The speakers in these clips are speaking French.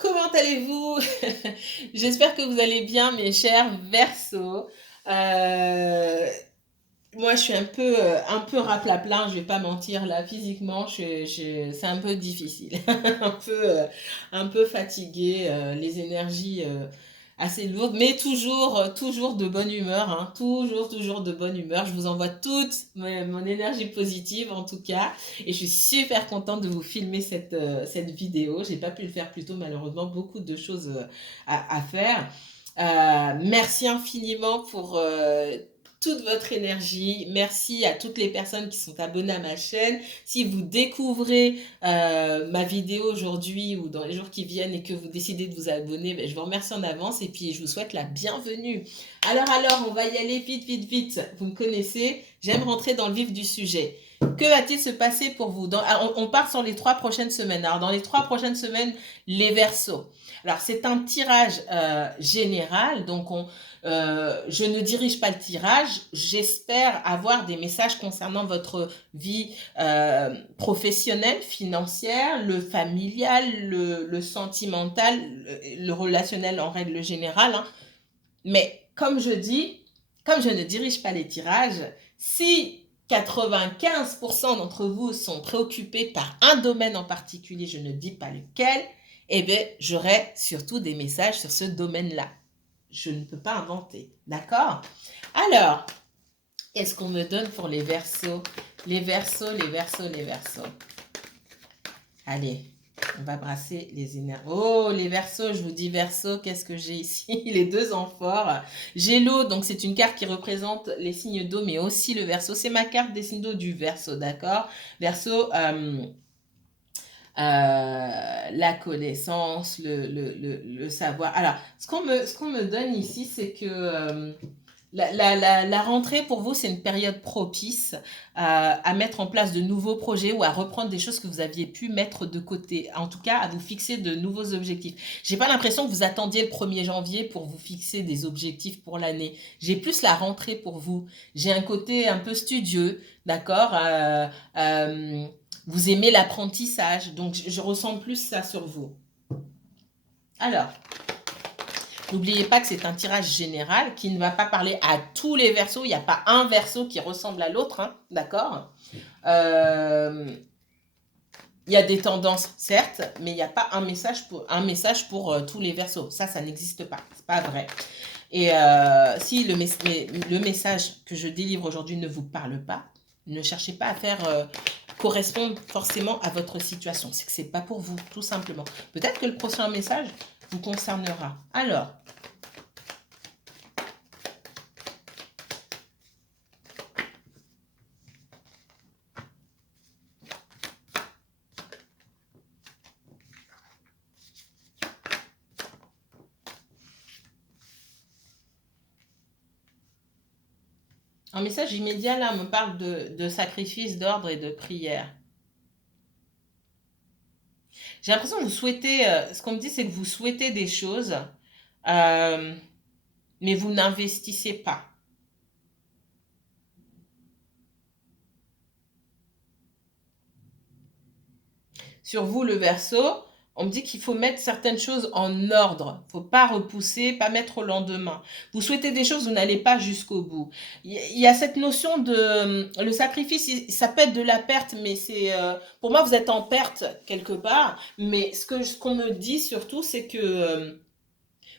comment allez-vous? J'espère que vous allez bien, mes chers Verseaux. Euh, Moi, je suis un peu raplapla, je vais pas mentir, là, physiquement, c'est un peu difficile, un peu fatiguée, les énergies assez lourdes, mais toujours de bonne humeur, hein, toujours de bonne humeur. Je vous envoie toute mon énergie positive, en tout cas, et je suis super contente de vous filmer cette vidéo. J'ai pas pu le faire plus tôt, malheureusement, beaucoup de choses à faire. Merci infiniment pour toute votre énergie. Merci à toutes les personnes qui sont abonnées à ma chaîne. Si vous découvrez ma vidéo aujourd'hui ou dans les jours qui viennent et que vous décidez de vous abonner, ben, je vous remercie en avance et puis je vous souhaite la bienvenue. Alors, on va y aller vite. Vous me connaissez, j'aime rentrer dans le vif du sujet. Que va-t-il se passer pour vous on part sur les 3 prochaines semaines. Alors, dans les 3 prochaines semaines, les Verseaux. Alors, c'est un tirage général, donc je ne dirige pas le tirage. J'espère avoir des messages concernant votre vie professionnelle, financière, le familial, le sentimental, le relationnel en règle générale, hein. Mais comme je dis, comme je ne dirige pas les tirages, si 95% d'entre vous sont préoccupés par un domaine en particulier, je ne dis pas lequel, eh bien, j'aurai surtout des messages sur ce domaine-là. Je ne peux pas inventer, d'accord? Alors, qu'est-ce qu'on me donne pour les Verseaux? Les Verseaux. Allez, on va brasser les énergies. Oh, les Verseaux, je vous dis Verseaux, qu'est-ce que j'ai ici? Les deux amphores. J'ai l'eau, donc c'est une carte qui représente les signes d'eau, mais aussi le Verseau. C'est ma carte des signes d'eau du Verseau, d'accord? Verseau, la connaissance, le savoir. Alors, ce qu'on me donne ici, c'est que la rentrée pour vous, c'est une période propice à mettre en place de nouveaux projets ou à reprendre des choses que vous aviez pu mettre de côté. En tout cas, à vous fixer de nouveaux objectifs. J'ai pas l'impression que vous attendiez le 1er janvier pour vous fixer des objectifs pour l'année. J'ai plus la rentrée pour vous. J'ai un côté un peu studieux, d'accord? Vous aimez l'apprentissage, donc je ressens plus ça sur vous. Alors, n'oubliez pas que c'est un tirage général qui ne va pas parler à tous les Verseaux. Il n'y a pas un Verseau qui ressemble à l'autre, hein, d'accord? Il y a des tendances, certes, mais il n'y a pas un message pour tous les Verseaux. Ça n'existe pas. C'est pas vrai. Et si le message que je délivre aujourd'hui ne vous parle pas, ne cherchez pas à faire correspondre forcément à votre situation. C'est que c'est pas pour vous, tout simplement. Peut-être que le prochain message vous concernera. Alors, un message immédiat, là, me parle de sacrifice, d'ordre et de prière. J'ai l'impression que vous souhaitez, ce qu'on me dit, c'est que vous souhaitez des choses, mais vous n'investissez pas. Sur vous, le Verseau, on me dit qu'il faut mettre certaines choses en ordre. Il ne faut pas repousser, pas mettre au lendemain. Vous souhaitez des choses, vous n'allez pas jusqu'au bout. Il y a cette notion de... Le sacrifice, ça peut être de la perte, mais c'est... pour moi, vous êtes en perte quelque part. Mais ce qu'on me dit surtout, c'est que...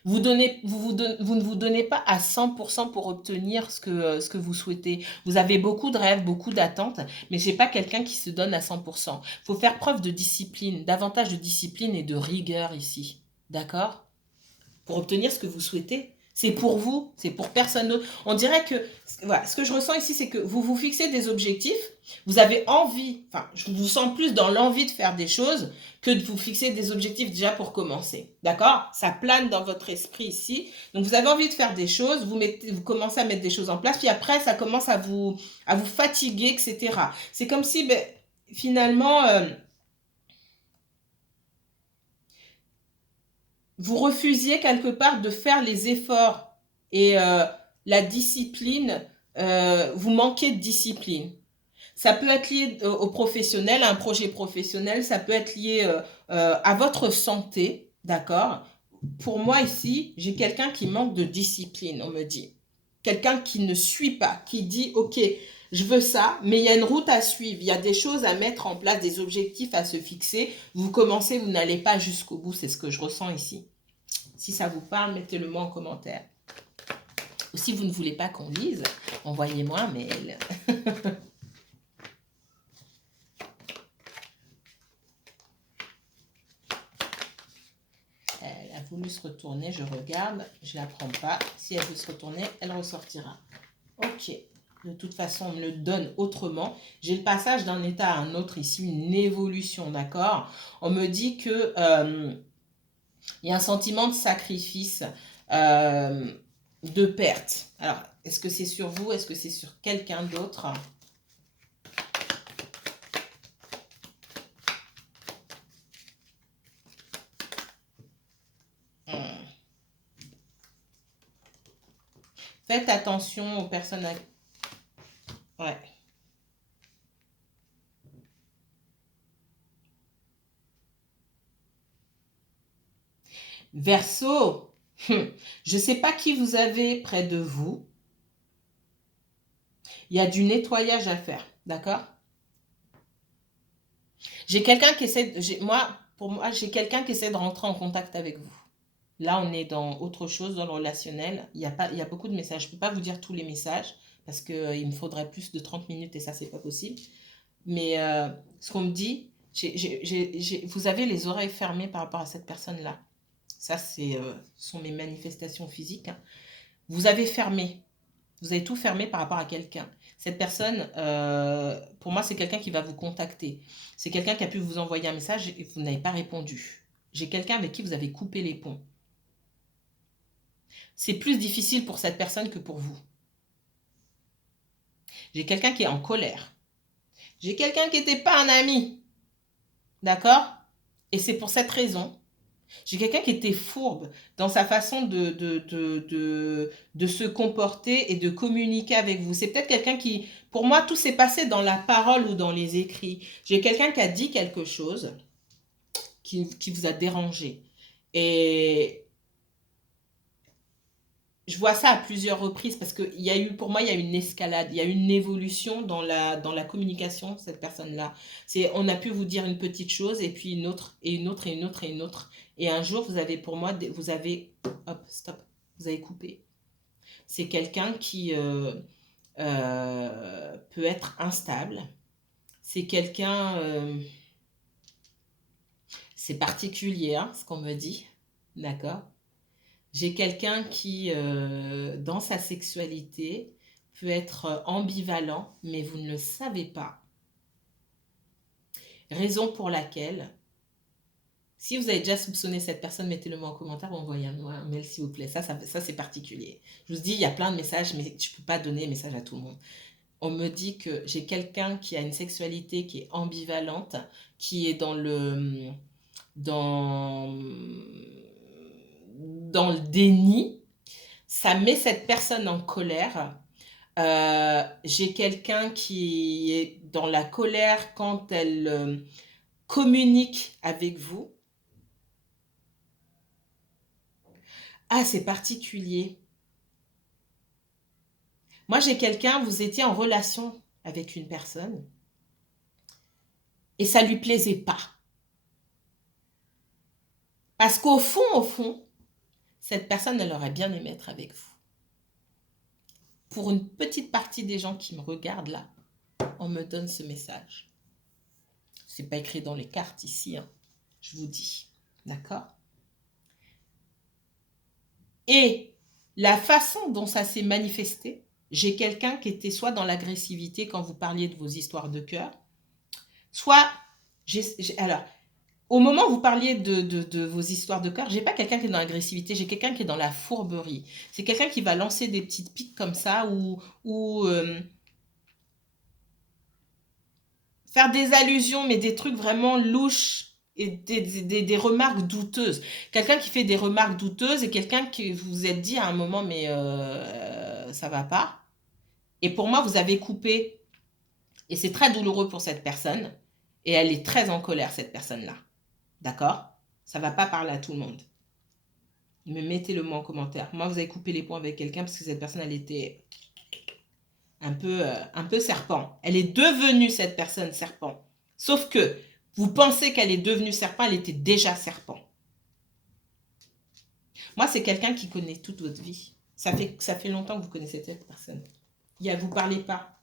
vous ne vous donnez pas à 100% pour obtenir ce que vous souhaitez. Vous avez beaucoup de rêves, beaucoup d'attentes, mais je n'ai pas quelqu'un qui se donne à 100%. Il faut faire preuve de discipline, davantage de discipline et de rigueur ici. D'accord? Pour obtenir ce que vous souhaitez. C'est pour vous, c'est pour personne d'autre. On dirait que, voilà, ce que je ressens ici, c'est que vous vous fixez des objectifs, vous avez envie, enfin, je vous sens plus dans l'envie de faire des choses que de vous fixer des objectifs déjà pour commencer. D'accord? Ça plane dans votre esprit ici. Donc, vous avez envie de faire des choses, vous commencez à mettre des choses en place, puis après, ça commence à vous fatiguer, etc. C'est comme si, ben, finalement, vous refusiez quelque part de faire les efforts et la discipline, vous manquez de discipline. Ça peut être lié au professionnel, à un projet professionnel, ça peut être lié à votre santé, d'accord? Pour moi ici, j'ai quelqu'un qui manque de discipline, on me dit. Quelqu'un qui ne suit pas, qui dit, OK, je veux ça, mais il y a une route à suivre, il y a des choses à mettre en place, des objectifs à se fixer. Vous commencez, vous n'allez pas jusqu'au bout, c'est ce que je ressens ici. Si ça vous parle, mettez-le moi en commentaire. Ou si vous ne voulez pas qu'on lise, envoyez-moi un mail. Elle a voulu se retourner, je regarde, je ne la prends pas. Si elle veut se retourner, elle ressortira. Ok, de toute façon, on me le donne autrement. J'ai le passage d'un état à un autre ici, une évolution, d'accord? On me dit que il y a un sentiment de sacrifice, de perte. Alors, est-ce que c'est sur vous? Est-ce que c'est sur quelqu'un d'autre? Faites attention aux personnes... Ouais. Verseau, je ne sais pas qui vous avez près de vous. Il y a du nettoyage à faire, d'accord? J'ai quelqu'un qui essaie... Pour moi, j'ai quelqu'un qui essaie de rentrer en contact avec vous. Là, on est dans autre chose, dans le relationnel. Il y a beaucoup de messages. Je ne peux pas vous dire tous les messages parce qu'il me faudrait plus de 30 minutes et ça, c'est pas possible. Mais ce qu'on me dit, vous avez les oreilles fermées par rapport à cette personne-là. Ça, sont mes manifestations physiques, hein. Vous avez fermé. Vous avez tout fermé par rapport à quelqu'un. Cette personne, pour moi, c'est quelqu'un qui va vous contacter. C'est quelqu'un qui a pu vous envoyer un message et vous n'avez pas répondu. J'ai quelqu'un avec qui vous avez coupé les ponts. C'est plus difficile pour cette personne que pour vous. J'ai quelqu'un qui est en colère. J'ai quelqu'un qui n'était pas un ami. D'accord? Et c'est pour cette raison. J'ai quelqu'un qui était fourbe dans sa façon de se comporter et de communiquer avec vous. C'est peut-être quelqu'un qui, pour moi, tout s'est passé dans la parole ou dans les écrits. J'ai quelqu'un qui a dit quelque chose qui vous a dérangé. Et je vois ça à plusieurs reprises parce que pour moi, il y a une escalade, il y a une évolution dans la communication de cette personne-là. On a pu vous dire une petite chose et puis une autre, et une autre, et une autre, et une autre. Et un jour, hop, stop, vous avez coupé. C'est quelqu'un qui peut être instable. C'est quelqu'un, c'est particulier, hein, ce qu'on me dit, d'accord? J'ai quelqu'un qui, dans sa sexualité, peut être ambivalent, mais vous ne le savez pas. Raison pour laquelle, si vous avez déjà soupçonné cette personne, mettez-le moi en commentaire ou envoyez-moi un mail s'il vous plaît. Ça c'est particulier. Je vous dis, il y a plein de messages, mais je ne peux pas donner les messages à tout le monde. On me dit que j'ai quelqu'un qui a une sexualité qui est ambivalente, qui est dans le déni. Ça met cette personne en colère. J'ai quelqu'un qui est dans la colère quand elle communique avec vous. Ah, c'est particulier. Moi, j'ai quelqu'un, vous étiez en relation avec une personne et ça lui plaisait pas. Parce qu'au fond, cette personne, elle aurait bien aimé être avec vous. Pour une petite partie des gens qui me regardent là, on me donne ce message. C'est pas écrit dans les cartes ici, hein, je vous dis. D'accord? Et la façon dont ça s'est manifesté, j'ai quelqu'un qui était soit dans l'agressivité quand vous parliez de vos histoires de cœur, soit... alors, au moment où vous parliez de vos histoires de cœur, j'ai pas quelqu'un qui est dans l'agressivité, j'ai quelqu'un qui est dans la fourberie. C'est quelqu'un qui va lancer des petites piques comme ça ou faire des allusions, mais des trucs vraiment louches et des remarques douteuses. Quelqu'un qui fait des remarques douteuses et quelqu'un qui vous vous êtes dit à un moment, mais ça va pas. Et pour moi, vous avez coupé. Et c'est très douloureux pour cette personne. Et elle est très en colère, cette personne-là. D'accord? Ça ne va pas parler à tout le monde. Mais mettez-le moi en commentaire. Moi, vous avez coupé les ponts avec quelqu'un parce que cette personne, elle était un peu serpent. Elle est devenue cette personne serpent. Sauf que vous pensez qu'elle est devenue serpent, elle était déjà serpent. Moi, c'est quelqu'un qui connaît toute votre vie. Ça fait longtemps que vous connaissez cette personne. Vous ne parlez pas.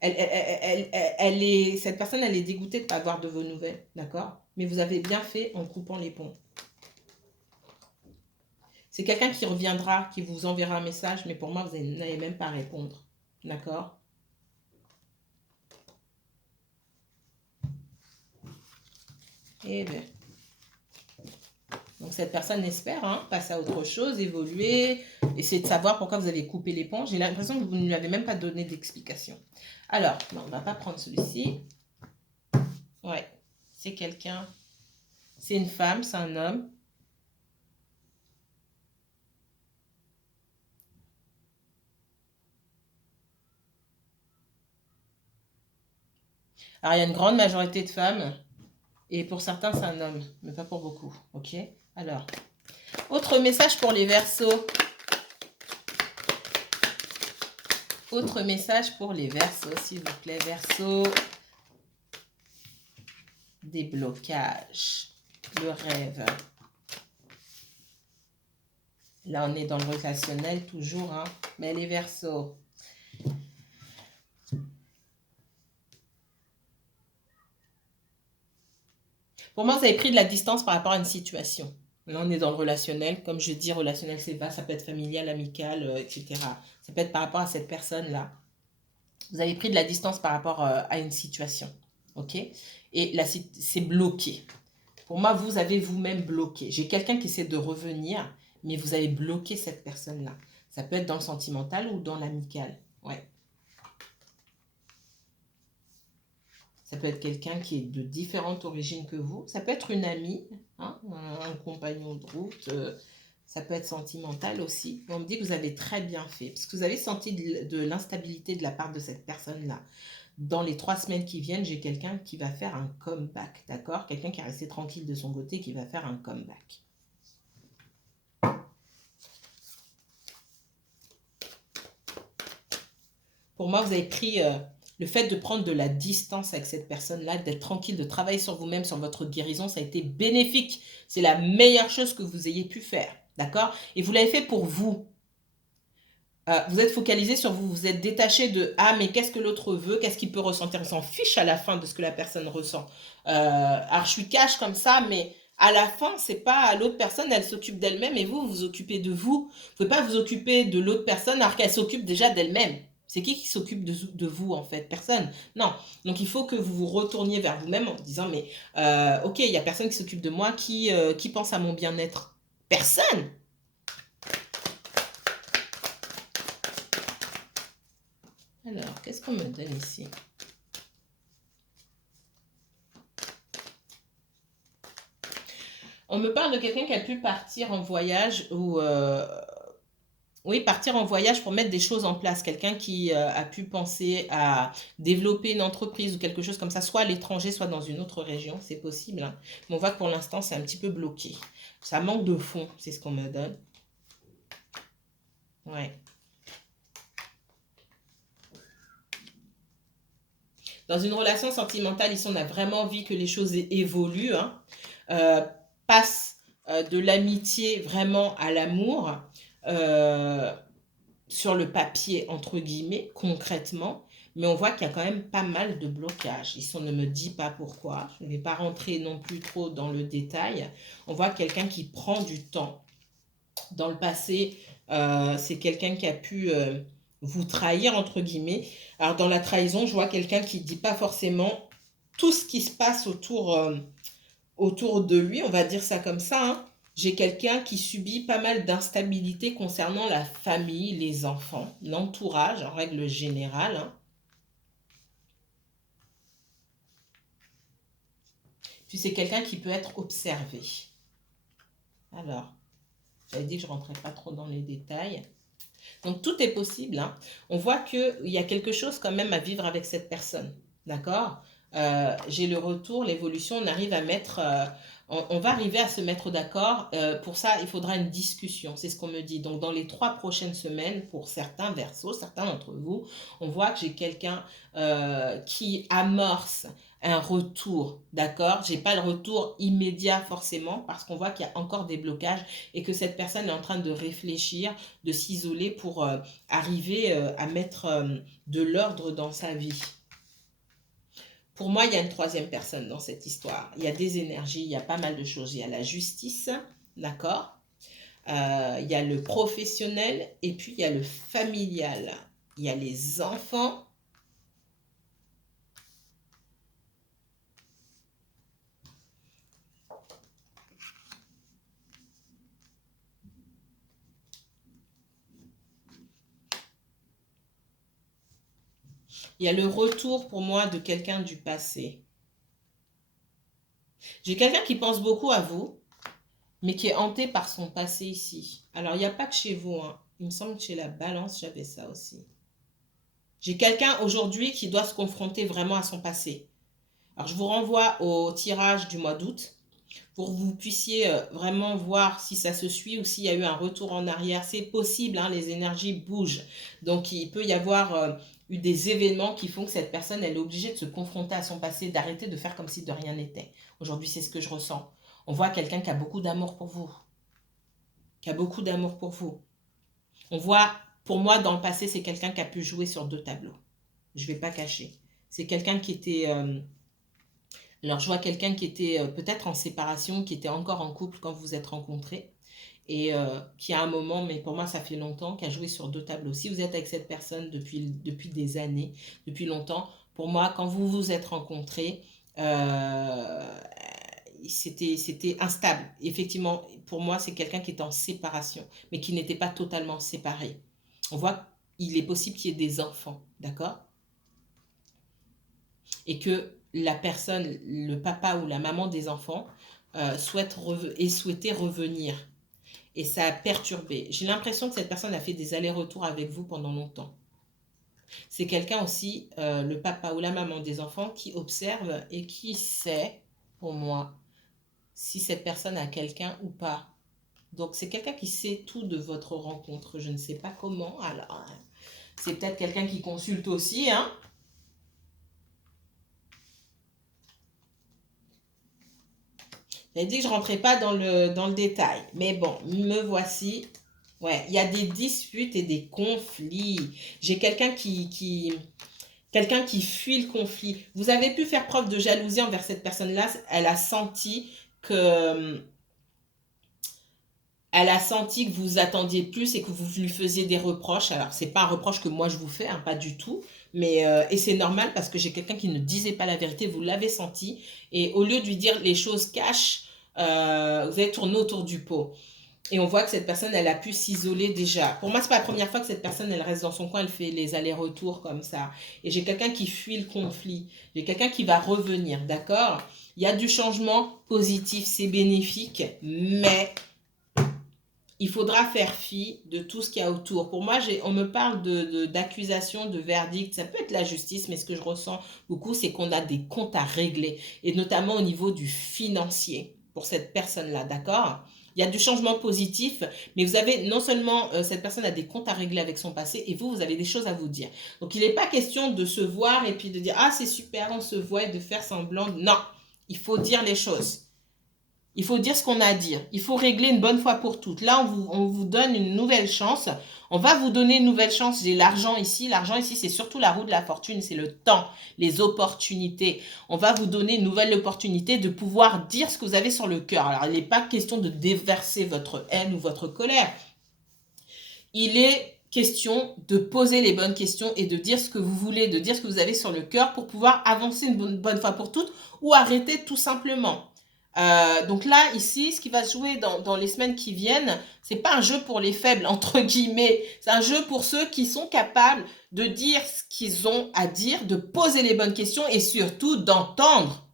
Cette personne, elle est dégoûtée de ne pas avoir de vos nouvelles, d'accord? Mais vous avez bien fait en coupant les ponts. C'est quelqu'un qui reviendra, qui vous enverra un message, mais pour moi, vous n'allez même pas répondre, d'accord? Eh bien. Donc, cette personne espère passer à autre chose, évoluer, essayer de savoir pourquoi vous avez coupé les ponts. J'ai l'impression que vous ne lui avez même pas donné d'explication. Alors, non, on ne va pas prendre celui-ci. Ouais, c'est quelqu'un. C'est une femme, c'est un homme. Alors, il y a une grande majorité de femmes. Et pour certains, c'est un homme, mais pas pour beaucoup. Ok? Alors, autre message pour les Verseaux. Autre message pour les Verseaux, s'il vous plaît. Verseaux. Des blocages. Le rêve. Là, on est dans le relationnel toujours. Mais les Verseaux. Pour moi, vous avez pris de la distance par rapport à une situation. Là, on est dans le relationnel. Comme je dis, relationnel, c'est vaste. Ça peut être familial, amical, etc. Ça peut être par rapport à cette personne-là. Vous avez pris de la distance par rapport à une situation. OK? Et là, c'est bloqué. Pour moi, vous avez vous-même bloqué. J'ai quelqu'un qui essaie de revenir, mais vous avez bloqué cette personne-là. Ça peut être dans le sentimental ou dans l'amical. Ouais. Ça peut être quelqu'un qui est de différentes origines que vous. Ça peut être une amie, un compagnon de route. Ça peut être sentimental aussi. On me dit que vous avez très bien fait. Parce que vous avez senti de l'instabilité de la part de cette personne-là. Dans les 3 semaines qui viennent, j'ai quelqu'un qui va faire un comeback. D'accord? Quelqu'un qui est resté tranquille de son côté qui va faire un comeback. Pour moi, vous avez pris le fait de prendre de la distance avec cette personne-là, d'être tranquille, de travailler sur vous-même, sur votre guérison, ça a été bénéfique. C'est la meilleure chose que vous ayez pu faire. D'accord? Et vous l'avez fait pour vous. Vous êtes focalisé sur vous, vous êtes détaché de « Ah, mais qu'est-ce que l'autre veut? Qu'est-ce qu'il peut ressentir ?» On s'en fiche à la fin de ce que la personne ressent. Alors, je suis cash comme ça, mais à la fin, c'est pas l'autre personne, elle s'occupe d'elle-même et vous, vous occupez de vous. Vous ne pouvez pas vous occuper de l'autre personne alors qu'elle s'occupe déjà d'elle-même. C'est qui s'occupe de vous, en fait? Personne. Non. Donc, il faut que vous vous retourniez vers vous-même en disant « Mais, ok, il n'y a personne qui s'occupe de moi, qui pense à mon bien-être? Personne! » Alors, qu'est-ce qu'on me donne ici? On me parle de quelqu'un qui a pu partir en voyage ou... oui, partir en voyage pour mettre des choses en place. Quelqu'un qui a pu penser à développer une entreprise ou quelque chose comme ça, soit à l'étranger, soit dans une autre région. C'est possible. Mais on voit que pour l'instant, c'est un petit peu bloqué. Ça manque de fond, c'est ce qu'on me donne. Ouais. Dans une relation sentimentale, ici, on a vraiment envie que les choses évoluent, passent de l'amitié vraiment à l'amour, sur le papier, entre guillemets, concrètement, mais on voit qu'il y a quand même pas mal de blocages. Ici, on ne me dit pas pourquoi. Je ne vais pas rentrer non plus trop dans le détail. On voit quelqu'un qui prend du temps. Dans le passé, c'est quelqu'un qui a pu... vous trahir, entre guillemets. Alors, dans la trahison, je vois quelqu'un qui ne dit pas forcément tout ce qui se passe autour de lui, on va dire ça comme ça. J'ai quelqu'un qui subit pas mal d'instabilité concernant la famille, les enfants, l'entourage, en règle générale. Puis c'est quelqu'un qui peut être observé. Alors, j'avais dit que je ne rentrais pas trop dans les détails. Donc, tout est possible. On voit qu'il y a quelque chose quand même à vivre avec cette personne. D'accord? J'ai le retour, l'évolution. On arrive à mettre On va arriver à se mettre d'accord. Pour ça, il faudra une discussion. C'est ce qu'on me dit. Donc, dans les 3 prochaines semaines, pour certains Verseaux, certains d'entre vous, on voit que j'ai quelqu'un qui amorce un retour, d'accord? J'ai pas le retour immédiat forcément parce qu'on voit qu'il y a encore des blocages et que cette personne est en train de réfléchir, de s'isoler pour arriver à mettre de l'ordre dans sa vie. Pour moi, il y a une troisième personne dans cette histoire. Il y a des énergies, il y a pas mal de choses. Il y a la justice, d'accord? Il y a le professionnel et puis il y a le familial. Il y a les enfants. Il y a le retour pour moi de quelqu'un du passé. J'ai quelqu'un qui pense beaucoup à vous, mais qui est hanté par son passé ici. Alors, il n'y a pas que chez vous, hein. Il me semble que chez la balance, j'avais ça aussi. J'ai quelqu'un aujourd'hui qui doit se confronter vraiment à son passé. Alors, je vous renvoie au tirage du mois d'août pour que vous puissiez vraiment voir si ça se suit ou s'il y a eu un retour en arrière. C'est possible, hein, les énergies bougent. Donc, il peut y avoir eu des événements qui font que cette personne, elle est obligée de se confronter à son passé, d'arrêter de faire comme si de rien n'était. Aujourd'hui, c'est ce que je ressens. On voit quelqu'un qui a beaucoup d'amour pour vous. Qui a beaucoup d'amour pour vous. On voit, pour moi, dans le passé, c'est quelqu'un qui a pu jouer sur 2 tableaux. Je ne vais pas cacher. C'est quelqu'un qui était... alors, je vois quelqu'un qui était peut-être en séparation, qui était encore en couple quand vous vous êtes rencontrés, et qui à un moment, mais pour moi ça fait longtemps, qui a joué sur 2 tableaux. Si vous êtes avec cette personne depuis des années, depuis longtemps, pour moi, quand vous vous êtes rencontrés, c'était instable. Effectivement, pour moi, c'est quelqu'un qui est en séparation, mais qui n'était pas totalement séparé. On voit qu'il est possible qu'il y ait des enfants, d'accord? Et que la personne, le papa ou la maman des enfants, souhaité revenir. Et ça a perturbé. J'ai l'impression que cette personne a fait des allers-retours avec vous pendant longtemps. C'est quelqu'un aussi, le papa ou la maman des enfants, qui observe et qui sait, pour moi, si cette personne a quelqu'un ou pas. Donc c'est quelqu'un qui sait tout de votre rencontre. Je ne sais pas comment. Alors, c'est peut-être quelqu'un qui consulte aussi, hein. J'ai dit que je ne rentrais pas dans le détail. Mais bon, me voici. Ouais, il y a des disputes et des conflits. J'ai quelqu'un qui fuit le conflit. Vous avez pu faire preuve de jalousie envers cette personne-là. Que, elle a senti que vous attendiez plus et que vous lui faisiez des reproches. Alors, c'est pas un reproche que moi je vous fais, hein, pas du tout. Mais, et c'est normal parce que j'ai quelqu'un qui ne disait pas la vérité, vous l'avez senti. Et au lieu de lui dire les choses cash, vous avez tourné autour du pot. Et on voit que cette personne, elle a pu s'isoler déjà. Pour moi, c'est pas la première fois que cette personne, elle reste dans son coin, elle fait les allers-retours comme ça. Et j'ai quelqu'un qui fuit le conflit. J'ai quelqu'un qui va revenir, d'accord? Il y a du changement positif, c'est bénéfique, mais il faudra faire fi de tout ce qu'il y a autour. Pour moi, on me parle d'accusation, de verdict. Ça peut être la justice, mais ce que je ressens beaucoup, c'est qu'on a des comptes à régler. Et notamment au niveau du financier pour cette personne-là, d'accord? Il y a du changement positif, mais vous avez non seulement cette personne a des comptes à régler avec son passé, et vous avez des choses à vous dire. Donc il n'est pas question de se voir et puis de dire ah c'est super, on se voit et de faire semblant. Non, il faut dire les choses. Il faut dire ce qu'on a à dire. Il faut régler une bonne fois pour toutes. Là, on vous donne une nouvelle chance. On va vous donner une nouvelle chance. J'ai l'argent ici. L'argent ici, c'est surtout la roue de la fortune. C'est le temps, les opportunités. On va vous donner une nouvelle opportunité de pouvoir dire ce que vous avez sur le cœur. Alors, il n'est pas question de déverser votre haine ou votre colère. Il est question de poser les bonnes questions et de dire ce que vous voulez, de dire ce que vous avez sur le cœur pour pouvoir avancer une bonne fois pour toutes ou arrêter tout simplement. Donc là, ici, ce qui va se jouer dans les semaines qui viennent, c'est pas un jeu pour les faibles, entre guillemets. C'est un jeu pour ceux qui sont capables de dire ce qu'ils ont à dire, de poser les bonnes questions et surtout d'entendre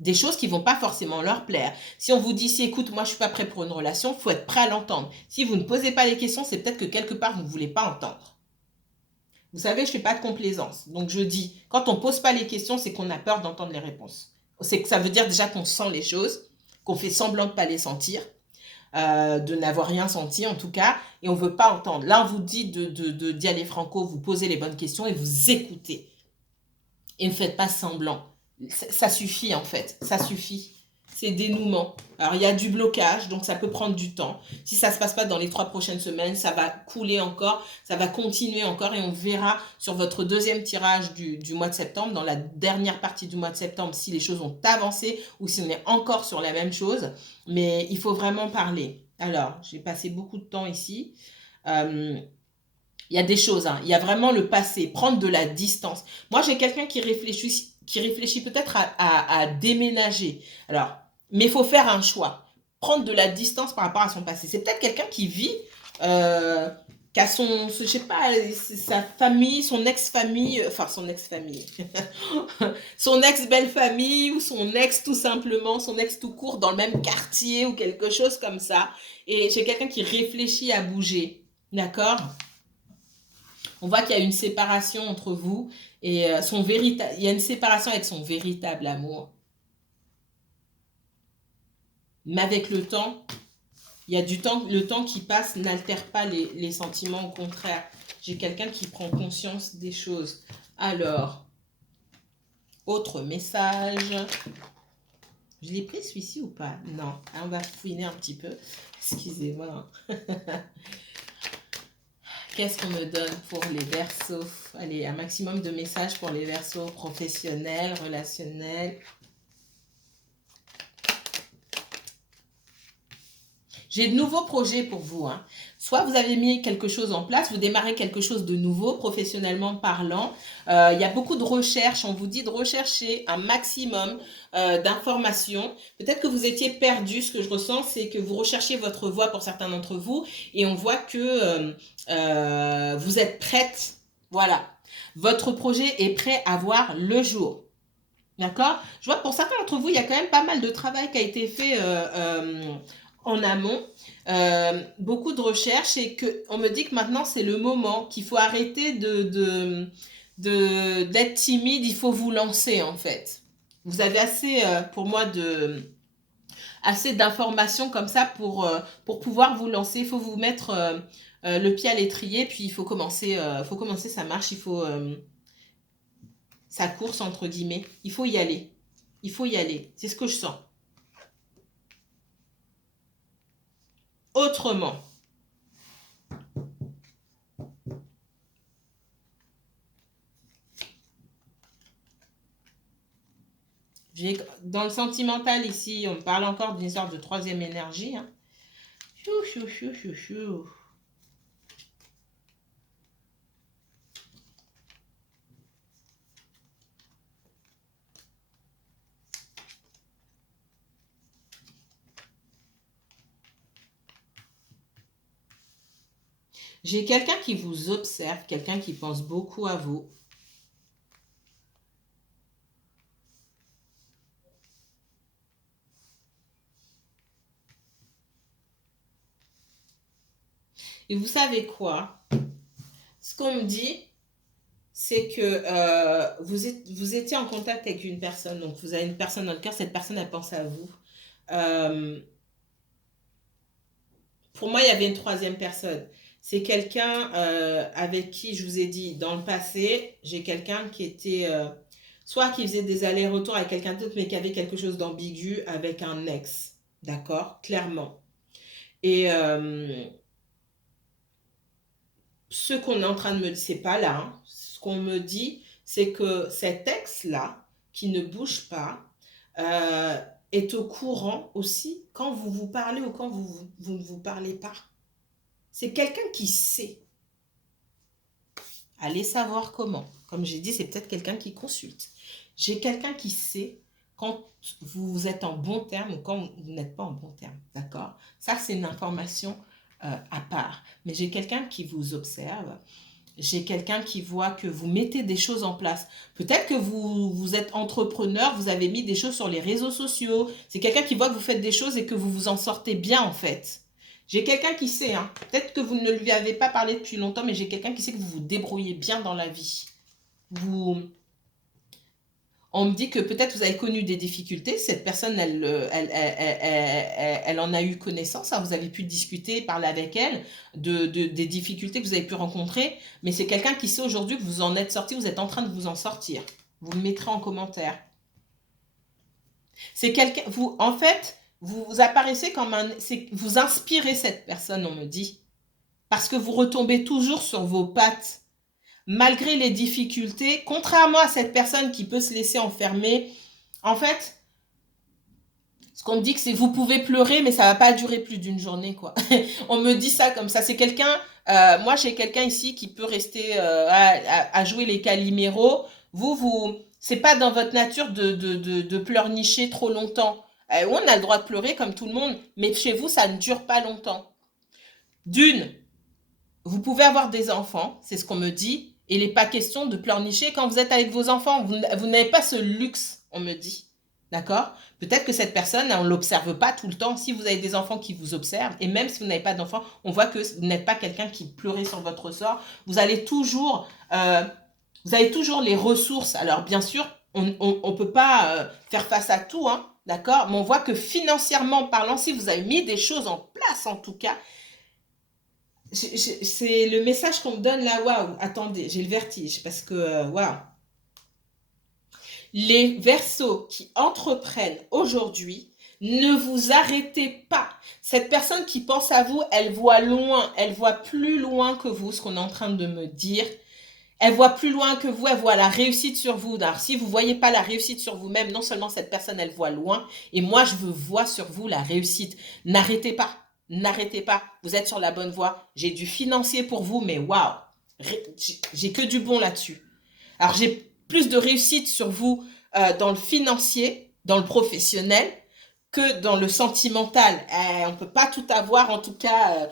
des choses qui vont pas forcément leur plaire. Si on vous dit, si écoute, moi je suis pas prêt pour une relation, faut être prêt à l'entendre. Si vous ne posez pas les questions, c'est peut-être que quelque part vous ne voulez pas entendre. Vous savez, je fais pas de complaisance. Donc je dis, quand on pose pas les questions, c'est qu'on a peur d'entendre les réponses. C'est que ça veut dire déjà qu'on sent les choses. qu'on fait semblant de ne pas les sentir, de n'avoir rien senti en tout cas, et on ne veut pas entendre. Là, on vous dit d'y aller franco, vous posez les bonnes questions et vous écoutez. Et ne faites pas semblant. Ça suffit en fait, ça suffit. C'est dénouement. Alors, il y a du blocage, donc ça peut prendre du temps. Si ça ne se passe pas dans les 3 prochaines semaines, ça va couler encore, ça va continuer encore et on verra sur votre deuxième tirage du mois de septembre, dans la dernière partie du mois de septembre, si les choses ont avancé ou si on est encore sur la même chose. Mais il faut vraiment parler. Alors, j'ai passé beaucoup de temps ici. Il y a des choses, hein. Il y a vraiment le passé, prendre de la distance. Moi, j'ai quelqu'un qui réfléchit peut-être à déménager. Alors, mais il faut faire un choix. Prendre de la distance par rapport à son passé. C'est peut-être quelqu'un qui vit, qui a je sais pas, sa famille, son ex-famille, enfin son ex-famille, son ex-belle-famille ou son ex tout simplement, son ex tout court dans le même quartier ou quelque chose comme ça. Et j'ai quelqu'un qui réfléchit à bouger. D'accord ? On voit qu'il y a une séparation entre vous et il y a une séparation avec son véritable amour. Mais avec le temps, il y a du temps, le temps qui passe n'altère pas les sentiments, au contraire. J'ai quelqu'un qui prend conscience des choses. Alors, autre message. Je l'ai pris celui-ci ou pas? Non. On va fouiner un petit peu. Excusez-moi. Qu'est-ce qu'on me donne pour les Verseaux? Allez, un maximum de messages pour les Verseaux professionnels, relationnels. J'ai de nouveaux projets pour vous, hein. Soit vous avez mis quelque chose en place, vous démarrez quelque chose de nouveau, professionnellement parlant. Il y a beaucoup de recherches, on vous dit de rechercher un maximum d'informations. Peut-être que vous étiez perdu, ce que je ressens, c'est que vous recherchez votre voie pour certains d'entre vous et on voit que vous êtes prête. Voilà, votre projet est prêt à voir le jour. D'accord? Je vois que pour certains d'entre vous, il y a quand même pas mal de travail qui a été fait en amont, beaucoup de recherches et on me dit que maintenant c'est le moment, qu'il faut arrêter d'être timide, il faut vous lancer en fait. Vous avez assez, pour moi, assez d'informations comme ça pour pouvoir vous lancer. Il faut vous mettre le pied à l'étrier, puis il faut commencer, ça marche, il faut sa course entre guillemets. Il faut y aller. Il faut y aller. C'est ce que je sens. Autrement. Dans le sentimental ici, on parle encore d'une sorte de troisième énergie. Hein. Chou, chou, chou, chou, chou. J'ai quelqu'un qui vous observe, quelqu'un qui pense beaucoup à vous. Et vous savez quoi? Ce qu'on me dit, c'est que vous étiez en contact avec une personne, donc vous avez une personne dans le cœur, cette personne, elle pense à vous. Pour moi, il y avait une troisième personne. C'est quelqu'un avec qui, je vous ai dit, dans le passé, j'ai quelqu'un qui était, soit qui faisait des allers-retours avec quelqu'un d'autre, mais qui avait quelque chose d'ambigu avec un ex. D'accord? Clairement. Et ce qu'on est en train de me dire, c'est pas là. Hein. Ce qu'on me dit, c'est que cet ex-là, qui ne bouge pas, est au courant aussi quand vous vous parlez ou quand vous ne vous parlez pas. C'est quelqu'un qui sait. Allez savoir comment. Comme j'ai dit, c'est peut-être quelqu'un qui consulte. J'ai quelqu'un qui sait quand vous êtes en bon terme ou quand vous n'êtes pas en bon terme. D'accord? Ça, c'est une information à part. Mais j'ai quelqu'un qui vous observe. J'ai quelqu'un qui voit que vous mettez des choses en place. Peut-être que vous êtes entrepreneur, vous avez mis des choses sur les réseaux sociaux. C'est quelqu'un qui voit que vous faites des choses et que vous vous en sortez bien en fait. J'ai quelqu'un qui sait, hein. Peut-être que vous ne lui avez pas parlé depuis longtemps, mais j'ai quelqu'un qui sait que vous vous débrouillez bien dans la vie. On me dit que peut-être vous avez connu des difficultés. Cette personne, elle en a eu connaissance, hein. Vous avez pu discuter, parler avec elle des difficultés que vous avez pu rencontrer. Mais c'est quelqu'un qui sait aujourd'hui que vous en êtes sorti, vous êtes en train de vous en sortir. Vous le mettrez en commentaire. C'est quelqu'un, vous, en fait, vous apparaissez comme vous inspirez cette personne, on me dit. Parce que vous retombez toujours sur vos pattes. Malgré les difficultés, contrairement à cette personne qui peut se laisser enfermer, en fait, ce qu'on me dit, c'est vous pouvez pleurer, mais ça va pas durer plus d'une journée, quoi. On me dit ça comme ça. C'est quelqu'un, moi j'ai quelqu'un ici qui peut rester à jouer les caliméros. C'est pas dans votre nature de pleurnicher trop longtemps. On a le droit de pleurer comme tout le monde, mais chez vous, ça ne dure pas longtemps. D'une, vous pouvez avoir des enfants, c'est ce qu'on me dit. Et il n'est pas question de pleurnicher quand vous êtes avec vos enfants. Vous n'avez pas ce luxe, on me dit. D'accord? Peut-être que cette personne, on ne l'observe pas tout le temps. Si vous avez des enfants qui vous observent, et même si vous n'avez pas d'enfants, on voit que vous n'êtes pas quelqu'un qui pleurait sur votre sort. Vous avez toujours les ressources. Alors, bien sûr, on ne peut pas faire face à tout, hein, d'accord? Mais on voit que financièrement parlant, si vous avez mis des choses en place, en tout cas, c'est le message qu'on me donne là. Waouh, attendez, j'ai le vertige parce que waouh. Les Verseaux qui entreprennent aujourd'hui, ne vous arrêtez pas. Cette personne qui pense à vous, elle voit loin, elle voit plus loin que vous, ce qu'on est en train de me dire. Elle voit plus loin que vous, elle voit la réussite sur vous. Alors, si vous ne voyez pas la réussite sur vous-même, non seulement cette personne, elle voit loin, et moi, je veux voir sur vous la réussite. N'arrêtez pas. N'arrêtez pas, vous êtes sur la bonne voie. J'ai du financier pour vous, mais waouh, j'ai que du bon là-dessus. Alors j'ai plus de réussite sur vous dans le financier, dans le professionnel, que dans le sentimental. On ne peut pas tout avoir, en tout cas,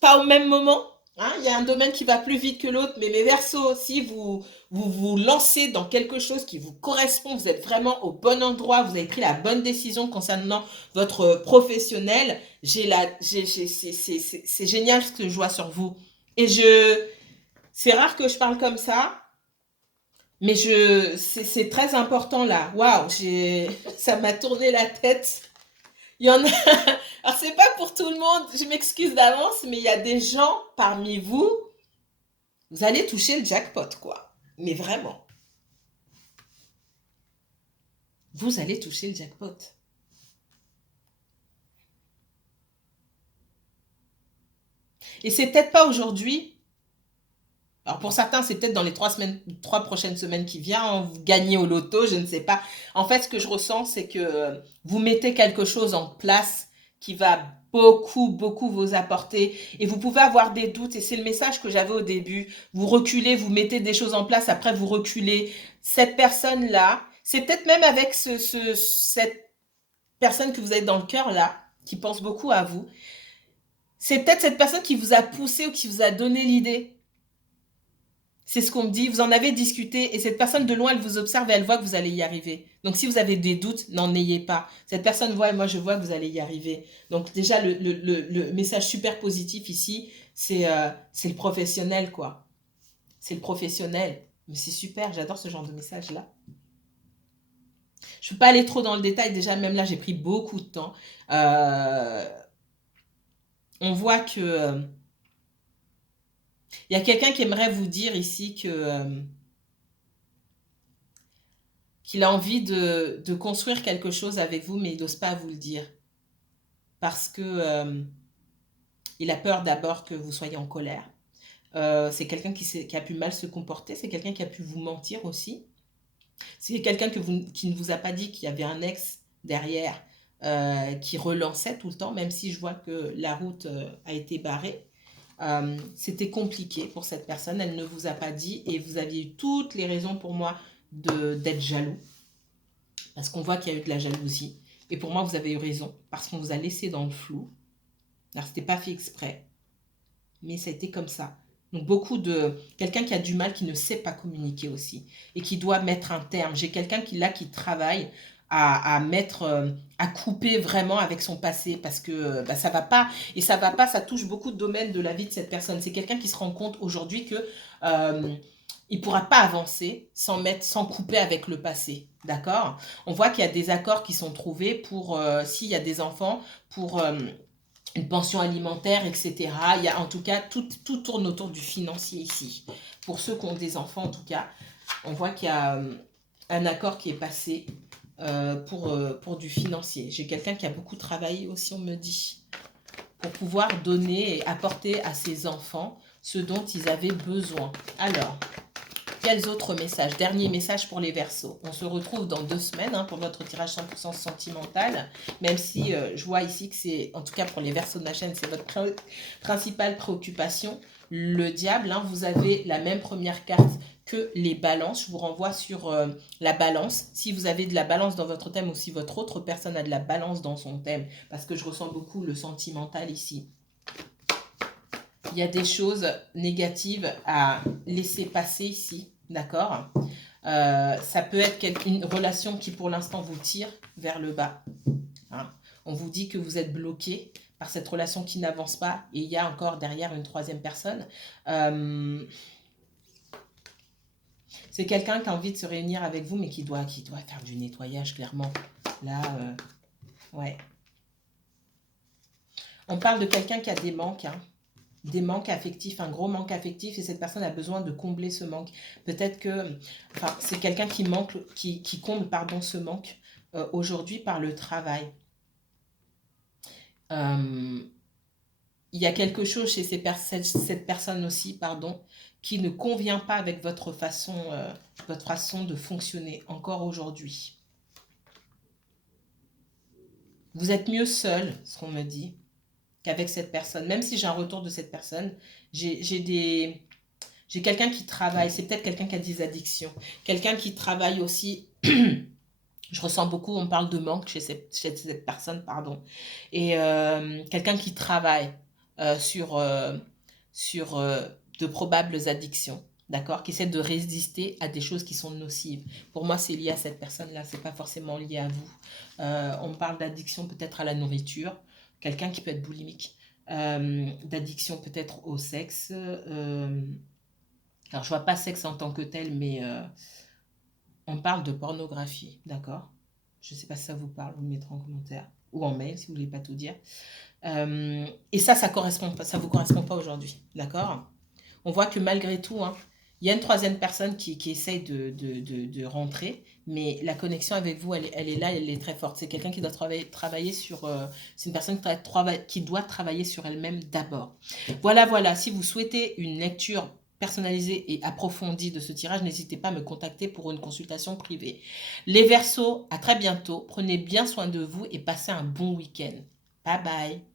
pas au même moment. Hein, il y a un domaine qui va plus vite que l'autre, mais les Verseaux, si vous lancez dans quelque chose qui vous correspond, vous êtes vraiment au bon endroit, vous avez pris la bonne décision concernant votre professionnel, c'est génial ce que je vois sur vous. Et c'est rare que je parle comme ça, mais c'est très important là. Waouh, ça m'a tourné la tête. Il y en a. Alors, c'est pas pour tout le monde, je m'excuse d'avance, mais il y a des gens parmi vous, vous allez toucher le jackpot, quoi. Mais vraiment, vous allez toucher le jackpot. Et c'est peut-être pas aujourd'hui. Alors, pour certains, c'est peut-être dans les 3 prochaines semaines qui viennent, hein, vous gagnez au loto, je ne sais pas. En fait, ce que je ressens, c'est que vous mettez quelque chose en place qui va beaucoup, beaucoup vous apporter. Et vous pouvez avoir des doutes, et c'est le message que j'avais au début. Vous reculez, vous mettez des choses en place, après vous reculez. Cette personne-là, c'est peut-être même avec cette personne que vous êtes dans le cœur là, qui pense beaucoup à vous. C'est peut-être cette personne qui vous a poussé ou qui vous a donné l'idée. C'est ce qu'on me dit, vous en avez discuté et cette personne de loin, elle vous observe et elle voit que vous allez y arriver. Donc si vous avez des doutes, n'en ayez pas. Cette personne voit et moi je vois que vous allez y arriver. Donc déjà, le message super positif ici, c'est le professionnel, quoi. C'est le professionnel. Mais c'est super, j'adore ce genre de message-là. Je ne peux pas aller trop dans le détail, déjà même là j'ai pris beaucoup de temps. On voit que... il y a quelqu'un qui aimerait vous dire ici qu'il a envie de construire quelque chose avec vous, mais il n'ose pas vous le dire. Parce que il a peur d'abord que vous soyez en colère. C'est quelqu'un qui a pu mal se comporter, c'est quelqu'un qui a pu vous mentir aussi. C'est quelqu'un qui ne vous a pas dit qu'il y avait un ex derrière qui relançait tout le temps, même si je vois que la route a été barrée. C'était compliqué pour cette personne, elle ne vous a pas dit et vous aviez eu toutes les raisons pour moi d'être jaloux, parce qu'on voit qu'il y a eu de la jalousie. Et pour moi, vous avez eu raison, parce qu'on vous a laissé dans le flou. Alors, c'était pas fait exprès, mais ça a été comme ça. Donc, quelqu'un qui a du mal, qui ne sait pas communiquer aussi, et qui doit mettre un terme. J'ai quelqu'un qui travaille à couper vraiment avec son passé, parce que ça va pas, et ça va pas, ça touche beaucoup de domaines de la vie de cette personne. C'est quelqu'un qui se rend compte aujourd'hui que il ne pourra pas avancer sans couper avec le passé. D'accord? On voit qu'il y a des accords qui sont trouvés pour, s'il y a des enfants, pour une pension alimentaire, etc. Il y a en tout cas, tout tourne autour du financier ici. Pour ceux qui ont des enfants, en tout cas, on voit qu'il y a un accord qui est passé pour du financier. J'ai quelqu'un qui a beaucoup travaillé aussi, on me dit, pour pouvoir donner et apporter à ses enfants ce dont ils avaient besoin. Alors, quels autres messages? Dernier message pour les Verseaux. On se retrouve dans 2 semaines pour votre tirage 100% sentimental. Même si je vois ici que c'est, en tout cas pour les Verseaux de ma chaîne, c'est votre principale préoccupation. Le diable, vous avez la même première carte que les balances. Je vous renvoie sur la balance. Si vous avez de la balance dans votre thème ou si votre autre personne a de la balance dans son thème, parce que je ressens beaucoup le sentimental ici. Il y a des choses négatives à laisser passer ici. D'accord? Ça peut être une relation qui pour l'instant vous tire vers le bas. On vous dit que vous êtes bloqué par cette relation qui n'avance pas et il y a encore derrière une troisième personne. C'est quelqu'un qui a envie de se réunir avec vous mais qui doit faire du nettoyage clairement. Là, ouais. On parle de quelqu'un qui a des manques, des manques affectifs, un gros manque affectif, et cette personne a besoin de combler ce manque. Peut-être que, c'est quelqu'un qui comble, ce manque aujourd'hui par le travail. Il y a quelque chose chez cette personne aussi, qui ne convient pas avec votre façon de fonctionner encore aujourd'hui. Vous êtes mieux seul, ce qu'on me dit, qu'avec cette personne. Même si j'ai un retour de cette personne, j'ai quelqu'un qui travaille. C'est peut-être quelqu'un qui a des addictions. Quelqu'un qui travaille aussi. Je ressens beaucoup, on parle de manque chez cette personne, Et quelqu'un qui travaille sur de probables addictions. D'accord? Qui essaie de résister à des choses qui sont nocives. Pour moi, c'est lié à cette personne-là. C'est pas forcément lié à vous. On parle d'addiction peut-être à la nourriture. Quelqu'un qui peut être boulimique. D'addiction peut-être au sexe. Alors, je vois pas sexe en tant que tel, mais on parle de pornographie. D'accord? Je sais pas si ça vous parle. Vous me mettrez en commentaire. Ou en mail, si vous voulez pas tout dire. Et ça correspond pas. Ça vous correspond pas aujourd'hui. D'accord? On voit que malgré tout, il y a une troisième personne qui essaye de rentrer, mais la connexion avec vous, elle est là, elle est très forte. C'est quelqu'un qui doit travailler sur... c'est une personne qui doit travailler sur elle-même d'abord. Voilà. Si vous souhaitez une lecture personnalisée et approfondie de ce tirage, n'hésitez pas à me contacter pour une consultation privée. Les Verseaux, à très bientôt. Prenez bien soin de vous et passez un bon week-end. Bye bye.